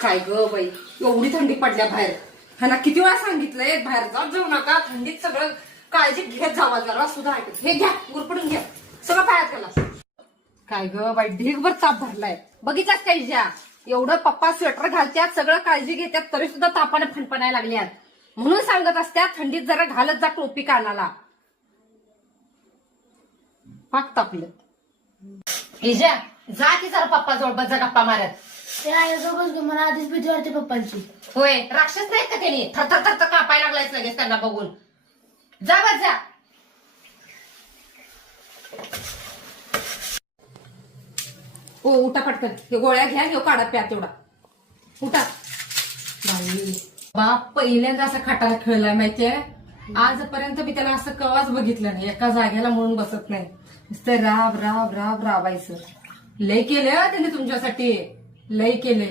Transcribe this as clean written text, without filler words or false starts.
काय ग बाई, एवढी थंडी पडल्या बाहेर. ह्यांना किती वेळा सांगितलंय बाहेर जाऊ नका, थंडीत सगळं काळजी घेत जावा. जरा सुद्धा ऐकत. हे घ्या, उरपडून घ्या सगळं पायात त्याला. काय ग बाई, ढीगभर ताप भरलाय. बघितलास काय ज्या एवढं पप्पा स्वेटर घालत्यात, सगळं काळजी घेतात, तरी सुद्धा तापाने फणफणायला लागल्यात. म्हणून सांगत असत्यात थंडीत जरा घालत जा टोपी कानाला. पाक तापलं. इजा जा की जरा पप्पा जवळ बस, जा गप्पा मारत. ते आयोजोबच ग, मला आधीच भीती वाटते पप्पांची. होय, राक्षस नाहीत का त्यांनी? थरथर थरथर कापायला लागलायच लगेच त्यांना बघून. जा बस जा. ओ उठा पटकन, हे गोळ्या घ्या, हे काढा प्या तेवढा. उठा. बाई बाप पहिल्यांदा असं खाटाला खेळलाय माहितीये. आजपर्यंत मी त्याला असं कवाच बघितलं नाही. एका जागेला म्हणून बसत नाही, नुसतं राब राब राब राबायचं. लय केलंय त्याने तुमच्यासाठी, लय केलंय.